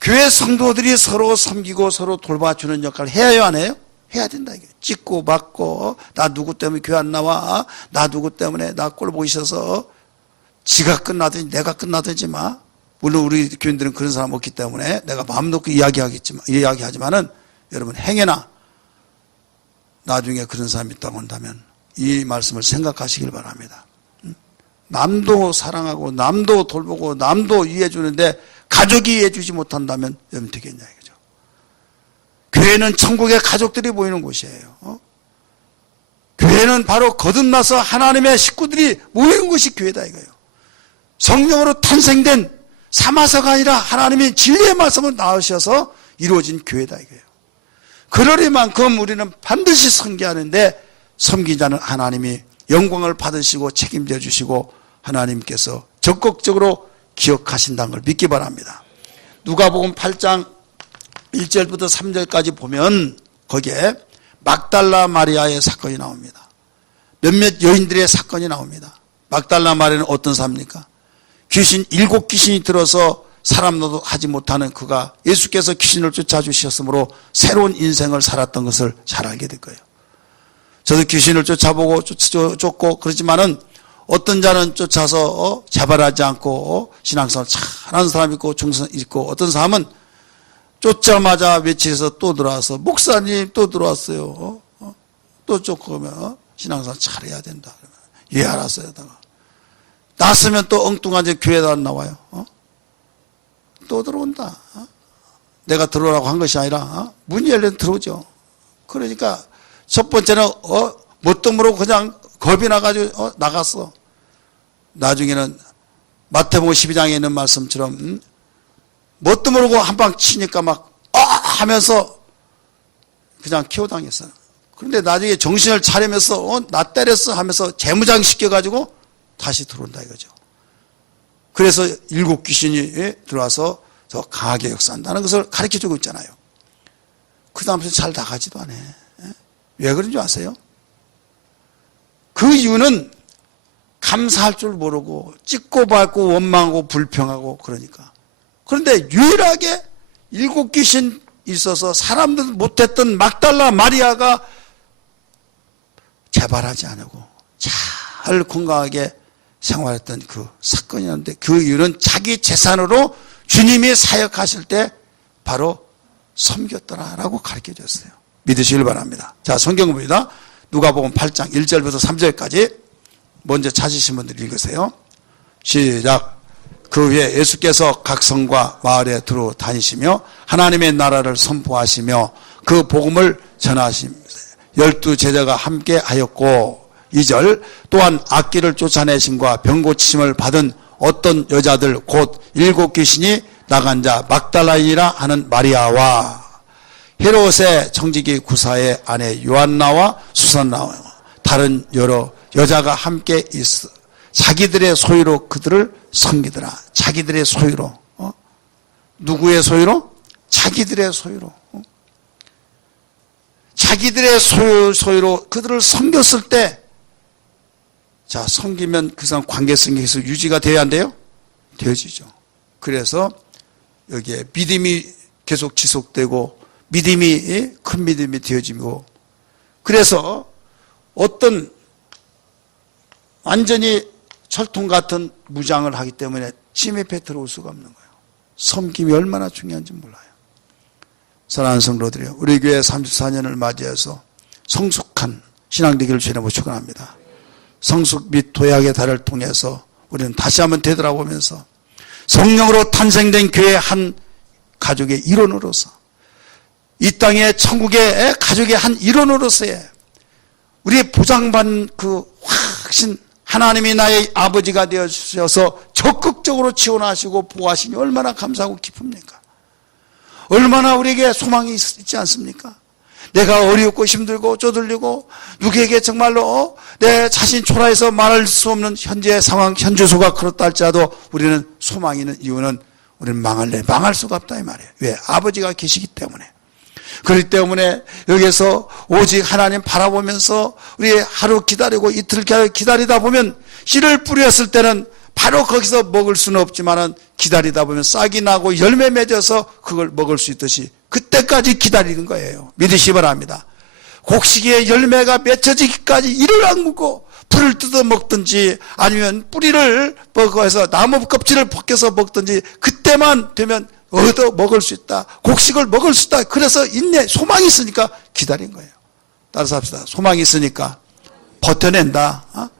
교회 성도들이 서로 섬기고 서로 돌봐주는 역할을 해야 해요, 안 해요? 해야 된다. 이게 찍고 받고 나 누구 때문에 교회 안 나와? 나 누구 때문에 나 꼴 보기 싫어서 지가 끝나든지 내가 끝나든지 마. 물론 우리 교인들은 그런 사람 없기 때문에 내가 마음 놓고 이야기하지만은 여러분 행여나 나중에 그런 사람이 있다고 한다면 이 말씀을 생각하시길 바랍니다. 남도 사랑하고 남도 돌보고 남도 이해해 주는데 가족이 이해해 주지 못한다면 여러분 되겠냐 이거죠. 교회는 천국의 가족들이 모이는 곳이에요. 교회는 바로 거듭나서 하나님의 식구들이 모이는 곳이 교회다 이거예요. 성령으로 탄생된 사마서가 아니라 하나님이 진리의 말씀을 낳으셔서 이루어진 교회다 이거예요. 그러리만큼 우리는 반드시 섬겨하는데 섬기자는 하나님이 영광을 받으시고 책임져 주시고 하나님께서 적극적으로 기억하신다는 걸 믿기 바랍니다. 누가복음 8장 1절부터 3절까지 보면 거기에 막달라 마리아의 사건이 나옵니다. 몇몇 여인들의 사건이 나옵니다. 막달라 마리아는 어떤 사람입니까? 귀신 7귀신이 들어서 사람 노릇하지 못하는 그가 예수께서 귀신을 쫓아주셨으므로 새로운 인생을 살았던 것을 잘 알게 될 거예요. 저도 귀신을 쫓아보고 쫓고 그러지만은 어떤 자는 쫓아서 자발하지 않고 신앙생활 잘하는 사람이 있고 중성 있고 어떤 사람은 쫓자마자 며칠에서 또 들어와서 목사님 또 들어왔어요. 또 쫓고 그러면 신앙생활 잘해야 된다. 예 알았어요. 하다가 났으면 또 엉뚱한 데 교회도 안 나와요. 또 들어온다. 내가 들어오라고 한 것이 아니라 문이 열리면 들어오죠. 그러니까 첫 번째는 뭣도 모르고 그냥 겁이 나가지고 나갔어. 나중에는 마태복음 12장에 있는 말씀처럼 뭣도 모르고 한 방 치니까 막 하면서 그냥 키워당했어요. 그런데 나중에 정신을 차리면서 나 때렸어 하면서 재무장 시켜가지고 다시 들어온다 이거죠. 그래서 7귀신이 들어와서 더 강하게 역사한다는 것을 가르쳐주고 있잖아요. 그 다음부터 잘 나가지도 않아요. 왜 그런 줄 아세요? 그 이유는 감사할 줄 모르고 찍고 밟고 원망하고 불평하고 그러니까. 그런데 유일하게 7귀신 있어서 사람들 못했던 막달라 마리아가 재발하지 않고 잘 건강하게 생활했던 그 사건이었는데 그 이유는 자기 재산으로 주님이 사역하실 때 바로 섬겼더라라고 가르쳐줬어요. 믿으시길 바랍니다. 자, 성경 봅니다. 누가복음 8장 1절부터 3절까지 먼저 찾으신 분들 읽으세요. 시작. 그 후에 예수께서 각 성과 마을에 들어 다니시며 하나님의 나라를 선포하시며 그 복음을 전하시며 12 제자가 함께 하였고 2절 또한 악기를 쫓아내심과 병 고치심을 받은 어떤 여자들 곧 7귀신이 나간 자 막달라인이라 하는 마리아와 헤롯의 청지기 구사의 아내 요한나와 수산나와 다른 여러 여자가 함께 있어 자기들의 소유로 그들을 섬기더라. 자기들의 소유로. 누구의 소유로? 자기들의 소유로. 자기들의 소유로 그들을 섬겼을 때 자, 섬기면 그 사람 관계성이 계속 유지가 돼야 한대요? 되어지죠. 그래서 여기에 믿음이 계속 지속되고 믿음이 큰 믿음이 되어지고, 그래서 어떤 완전히 철통 같은 무장을 하기 때문에 침입해 들어올 수가 없는 거예요. 섬김이 얼마나 중요한지 몰라요. 사랑하는 성도들이요, 우리 교회 34년을 맞이해서 성숙한 신앙 되기를 주님으로 축원합니다. 성숙 및 도약의 달을 통해서 우리는 다시 한번 되돌아보면서 성령으로 탄생된 교회 한 가족의 일원으로서, 이 땅의 천국의 가족의 한 일원으로서의 우리의 보장받은 그 확신, 하나님이 나의 아버지가 되어주셔서 적극적으로 지원하시고 보호하시니 얼마나 감사하고 기쁩니까? 얼마나 우리에게 소망이 있지 않습니까? 내가 어렵고 힘들고 쪼들리고 누구에게 정말로 내 자신 초라해서 말할 수 없는 현재의 상황, 현주소가 그렇다 할지라도 우리는 소망이 있는 이유는 우리는 망할 수가 없다 이 말이에요. 왜? 아버지가 계시기 때문에. 그렇기 때문에 여기서 오직 하나님 바라보면서 우리 하루 기다리고 이틀 기다리다 보면 씨를 뿌렸을 때는 바로 거기서 먹을 수는 없지만은 기다리다 보면 싹이 나고 열매 맺어서 그걸 먹을 수 있듯이 그때까지 기다리는 거예요. 믿으시 바랍니다. 곡식의 열매가 맺혀지기까지 이를 악물고 풀을 뜯어 먹든지 아니면 뿌리를 벗어서 나무 껍질을 벗겨서 먹든지 그때만 되면 얻어 먹을 수 있다. 곡식을 먹을 수 있다. 그래서 인내, 소망이 있으니까 기다린 거예요. 따라서 합시다. 소망이 있으니까 버텨낸다.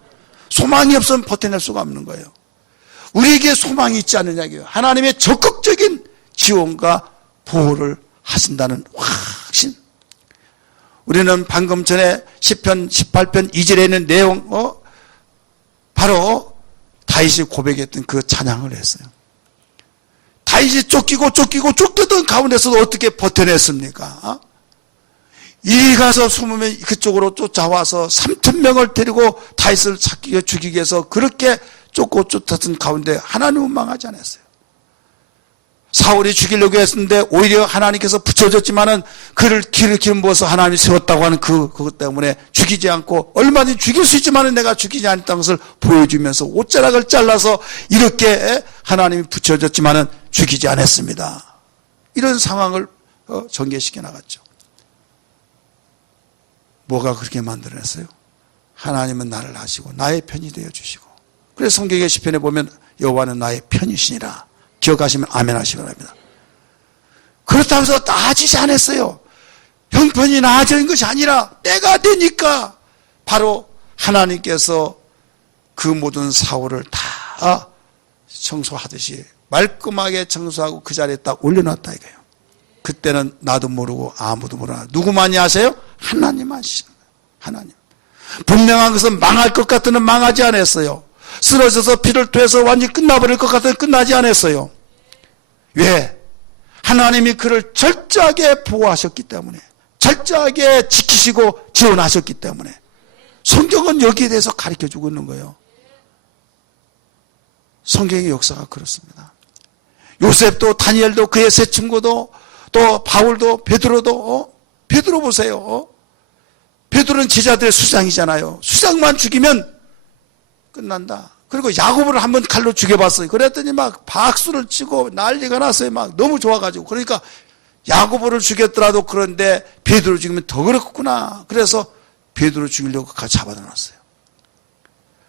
소망이 없으면 버텨낼 수가 없는 거예요. 우리에게 소망이 있지 않느냐고요. 하나님의 적극적인 지원과 보호를 하신다는 확신. 우리는 방금 전에 시편 18편 2절에 있는 내용, 바로 다윗이 고백했던 그 찬양을 했어요. 다윗이 쫓기던 가운데서도 어떻게 버텨냈습니까? 이리 가서 숨으면 그쪽으로 쫓아와서 3,000명을 데리고 다윗을 죽이기 위해서 그렇게 쫓던 가운데 하나님은 망하지 않았어요. 사울이 죽이려고 했는데 오히려 하나님께서 붙여줬지만은 그를 길을 부어서 하나님이 세웠다고 하는 그것 때문에 죽이지 않고, 얼마든지 죽일 수 있지만은 내가 죽이지 않았다는 것을 보여주면서 옷자락을 잘라서 이렇게 하나님이 붙여줬지만은 죽이지 않았습니다. 이런 상황을 전개시켜 나갔죠. 뭐가 그렇게 만들어냈어요? 하나님은 나를 아시고 나의 편이 되어 주시고, 그래서 성경의 시편에 보면 여호와는 나의 편이시니라. 기억하시면 아멘 하시기 바랍니다. 그렇다고 해서 나아지지 않았어요. 형편이 나아진 것이 아니라 때가 되니까 바로 하나님께서 그 모든 사울을 다 청소하듯이 말끔하게 청소하고 그 자리에 딱 올려놨다 이거예요. 그때는 나도 모르고 아무도 모르나 누구만이 아세요? 하나님 아시는 거예요. 하나님. 분명한 것은 망할 것 같으면 망하지 않았어요. 쓰러져서 피를 토해서 완전히 끝나버릴 것 같으면 끝나지 않았어요. 왜? 하나님이 그를 철저하게 보호하셨기 때문에, 철저하게 지키시고 지원하셨기 때문에. 성경은 여기에 대해서 가르쳐주고 있는 거예요. 성경의 역사가 그렇습니다. 요셉도 다니엘도 그의 세 친구도 또 바울도 베드로도, 베드로 보세요. 베드로는 제자들의 수장이잖아요. 수장만 죽이면 끝난다. 그리고 야고보를 한번 칼로 죽여봤어요. 그랬더니 막 박수를 치고 난리가 났어요. 막 너무 좋아가지고. 그러니까 야고보를 죽였더라도 그런데 베드로 죽이면 더 그렇구나. 그래서 베드로 죽이려고 같이 잡아놨어요.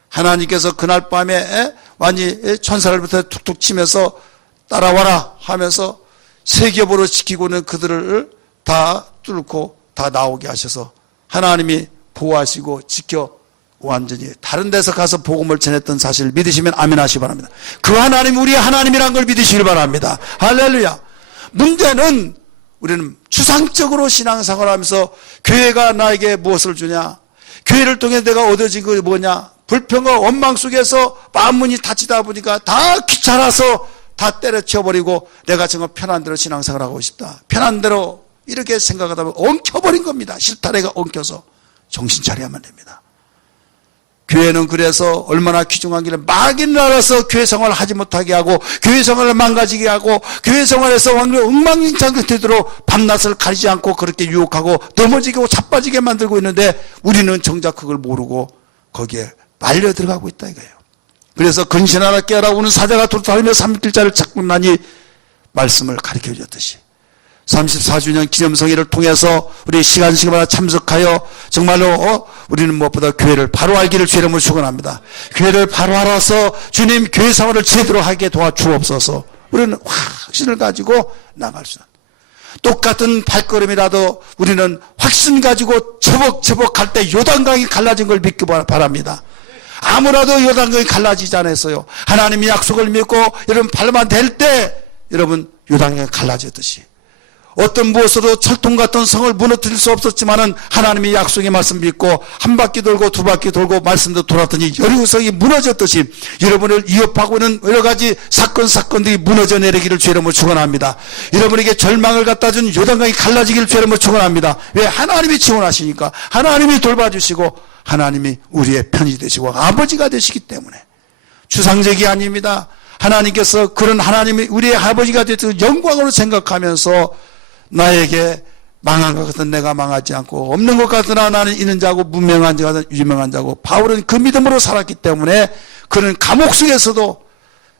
하나님께서 그날 밤에 완전히 천사를부터 툭툭 치면서 따라와라 하면서 세 겹으로 지키고는 그들을 다 뚫고 다 나오게 하셔서 하나님이 보호하시고 지켜 완전히 다른 데서 가서 복음을 전했던 사실을 믿으시면 아멘 하시기 바랍니다. 그 하나님 우리의 하나님이란 걸 믿으시길 바랍니다. 할렐루야. 문제는 우리는 추상적으로 신앙생활을 하면서 교회가 나에게 무엇을 주냐, 교회를 통해 내가 얻어진 게 뭐냐, 불평과 원망 속에서 마음문이 닫히다 보니까 다 귀찮아서 다 때려치워버리고 내가 정말 편한 대로 신앙생활을 하고 싶다, 편한 대로 이렇게 생각하다 보면 엉켜버린 겁니다. 실타래가 엉켜서 정신 차려야만 됩니다. 교회는 그래서 얼마나 귀중한 길을 막인을 알아서 교회 생활을 하지 못하게 하고 교회 생활을 망가지게 하고 교회 생활에서 엉망진창이 되도록 밤낮을 가리지 않고 그렇게 유혹하고 넘어지고 자빠지게 만들고 있는데 우리는 정작 그걸 모르고 거기에 말려 들어가고 있다 이거예요. 그래서 근신하라 깨어라 우는 사자가 돌아다니며 삼킬자를 찾고 나니 말씀을 가르쳐 주었듯이 34주년 기념성회를 통해서 우리 시간마다 참석하여 정말로 우리는 무엇보다 교회를 바로 알기를 주의 이름으로 축원합니다. 교회를 바로 알아서 주님 교회 생활을 제대로 하게 도와주옵소서. 우리는 확신을 가지고 나갈 수 있는, 똑같은 발걸음이라도 우리는 확신 가지고 처벅처벅 갈 때 요단강이 갈라진 걸 믿기 바랍니다. 아무라도 요단강이 갈라지지 않았어요. 하나님의 약속을 믿고 여러분 발만 댈 때 여러분 요단강이 갈라졌듯이 어떤 무엇으로 철통 같은 성을 무너뜨릴 수 없었지만은 하나님의 약속의 말씀 믿고 한 바퀴 돌고 두 바퀴 돌고 말씀도 돌았더니 여리고성이 무너졌듯이 여러분을 위협하고 있는 여러 가지 사건들이 무너져 내리기를 주의 이름으로 축원합니다. 여러분에게 절망을 갖다 준 요단강이 갈라지기를 주의 이름으로 축원합니다. 왜? 하나님이 지원하시니까, 하나님이 돌봐주시고 하나님이 우리의 편이 되시고 아버지가 되시기 때문에. 추상적이 아닙니다. 하나님께서 그런 하나님이 우리의 아버지가 되셔서 영광으로 생각하면서 나에게 망한 것 같은 내가 망하지 않고 없는 것 같으나 나는 있는 자고 무명한 자가 유명한 자고, 바울은 그 믿음으로 살았기 때문에 그는 감옥 속에서도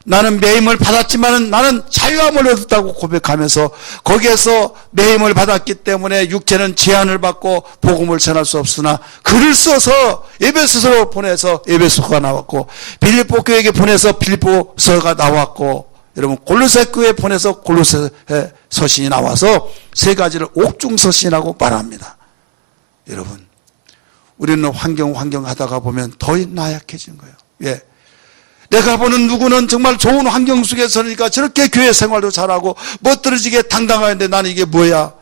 나는 매임을 받았지만 나는 자유함을 얻었다고 고백하면서 거기에서 매임을 받았기 때문에 육체는 제한을 받고 복음을 전할 수 없으나 글을 써서 에베소서로 보내서 에베소서가 나왔고, 빌립보 교회에게 보내서 빌립보서가 나왔고, 여러분 골로새 교회에 보내서 골로새 서신이 나와서 세 가지를 옥중서신이라고 말합니다. 여러분 우리는 환경 하다가 보면 더 나약해지는 거예요. 예. 내가 보는 누구는 정말 좋은 환경 속에서니까 저렇게 교회 생활도 잘하고 멋들어지게 당당한데 나는 이게 뭐야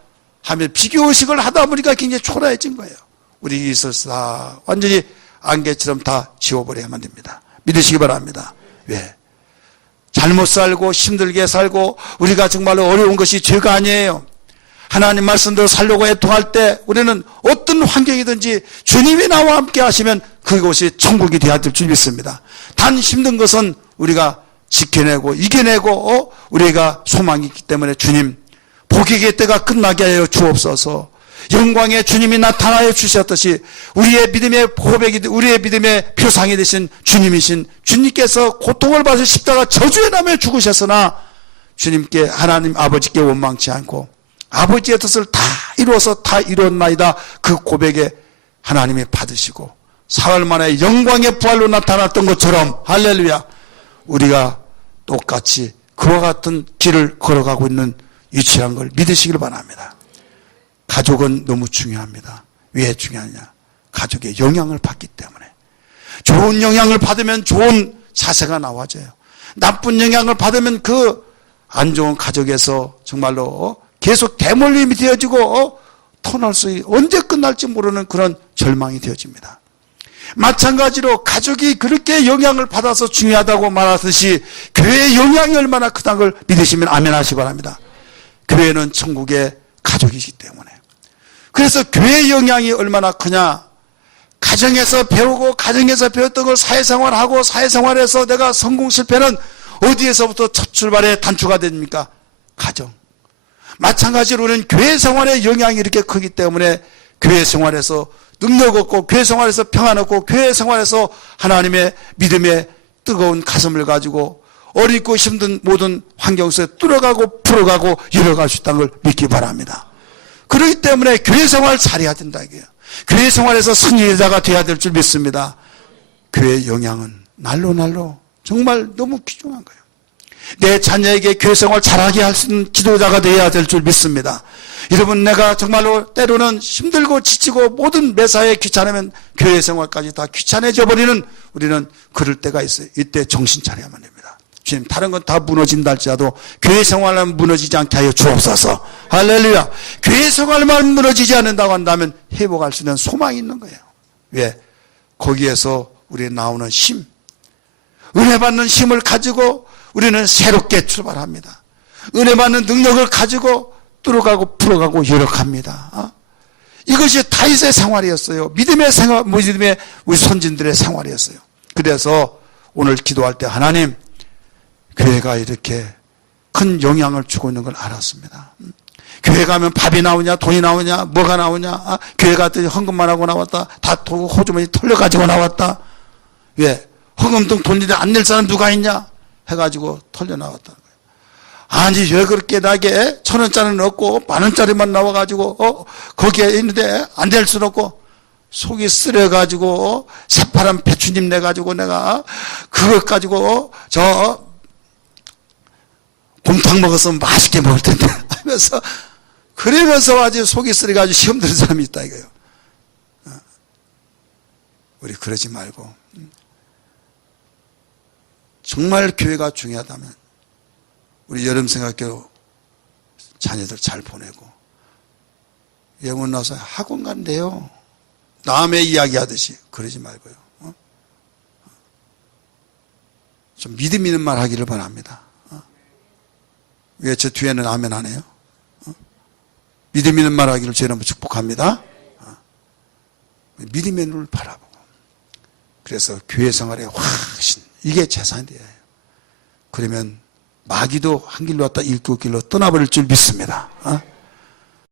하며 비교의식을 하다 보니까 굉장히 초라해진 거예요. 우리 있어서 다 완전히 안개처럼 다 지워버려야만 됩니다. 믿으시기 바랍니다. 왜? 잘못 살고 힘들게 살고 우리가 정말로 어려운 것이 죄가 아니에요. 하나님 말씀대로 살려고 애통할 때 우리는 어떤 환경이든지 주님이 나와 함께 하시면 그것이 천국이 되어야 될 줄 믿습니다. 단 힘든 것은 우리가 지켜내고 이겨내고 우리가 소망이 있기 때문에 주님 복의 때가 끝나게 하여 주옵소서. 영광의 주님이 나타나여 주셨듯이 우리의 믿음의 고백이, 우리의 믿음의 표상이 되신 주님이신 주님께서 고통을 받으신 십자가 저주의 나무에 죽으셨으나 주님께 하나님 아버지께 원망치 않고 아버지의 뜻을 다 이루어서 다 이뤘나이다 그 고백에 하나님이 받으시고 사흘 만에 영광의 부활로 나타났던 것처럼 할렐루야, 우리가 똑같이 그와 같은 길을 걸어가고 있는 위치란 걸 믿으시길 바랍니다. 가족은 너무 중요합니다. 왜 중요하냐? 가족의 영향을 받기 때문에. 좋은 영향을 받으면 좋은 자세가 나와져요. 나쁜 영향을 받으면 그 안 좋은 가족에서 정말로 계속 대물림이 되어지고 터널 속이 언제 끝날지 모르는 그런 절망이 되어집니다. 마찬가지로 가족이 그렇게 영향을 받아서 중요하다고 말하듯이 교회의 영향이 얼마나 크다는 걸 믿으시면 아멘 하시기 바랍니다. 교회는 천국의 가족이기 때문에. 그래서 교회의 영향이 얼마나 크냐? 가정에서 배우고 가정에서 배웠던 걸 사회생활하고 사회생활에서 내가 성공 실패는 어디에서부터 첫 출발의 단초가 됩니까? 가정. 마찬가지로 우리는 교회 생활의 영향이 이렇게 크기 때문에 교회 생활에서 능력 없고 교회 생활에서 평안 없고 교회 생활에서 하나님의 믿음의 뜨거운 가슴을 가지고 어렵고 힘든 모든 환경 속에 뚫어가고 풀어가고 이뤄갈 수 있다는 걸 믿기 바랍니다. 그렇기 때문에 교회 생활을 잘해야 된다 이게요. 교회 생활에서 승리자가 돼야 될 줄 믿습니다. 교회의 영향은 날로 정말 너무 귀중한 거예요. 내 자녀에게 교회 생활 잘하게 할 수 있는 지도자가 되어야 될 줄 믿습니다. 여러분 내가 정말로 때로는 힘들고 지치고 모든 매사에 귀찮으면 교회 생활까지 다 귀찮아져 버리는 우리는 그럴 때가 있어요. 이때 정신 차려야만 됩니다. 주님 다른 건 다 무너진다 할지라도 교회 생활만 무너지지 않게 하여 주옵소서. 할렐루야. 교회 생활만 무너지지 않는다고 한다면 회복할 수 있는 소망이 있는 거예요. 왜? 거기에서 우리 나오는 힘, 은혜 받는 힘을 가지고 우리는 새롭게 출발합니다. 은혜 받는 능력을 가지고 뚫어가고 풀어가고 열역합니다. 이것이 다윗의 생활이었어요. 믿음의 생활, 믿음의 우리 선진들의 생활이었어요. 그래서 오늘 기도할 때 하나님 교회가 이렇게 큰 영향을 주고 있는 걸 알았습니다. 교회 가면 밥이 나오냐 돈이 나오냐 뭐가 나오냐, 교회 갔더니 헌금만 하고 나왔다, 다 호주머니 털려가지고 나왔다. 왜? 헌금통 돌리는데 안 낼 사람 누가 있냐 해가지고 털려 나왔다는 거예요. 아니 왜 그렇게 나게 1,000원짜리는 없고 10,000원짜리만 나와가지고 거기에 있는데 안 될 수는 없고 속이 쓰려가지고 새파란 배추잎 내가지고 내가 그것 가지고 저 곰탕 먹었으면 맛있게 먹을 텐데 하면서 그러면서 아주 속이 쓰려가지고 시험 드는 사람이 있다 이거예요. 우리 그러지 말고 정말 교회가 중요하다면 우리 여름생활교 자녀들 잘 보내고 영혼 나서 학원 간대요. 남의 이야기하듯이 그러지 말고요. 좀 믿음 있는 말 하기를 바랍니다. 왜 저 뒤에는 아멘 안 해요? 믿음 있는 말 하기를 저희는 축복합니다. 믿음의 눈을 바라보고 그래서 교회 생활의 확신 이게 재산이에요. 그러면 마귀도 한 길로 왔다 일곱 길로 떠나버릴 줄 믿습니다.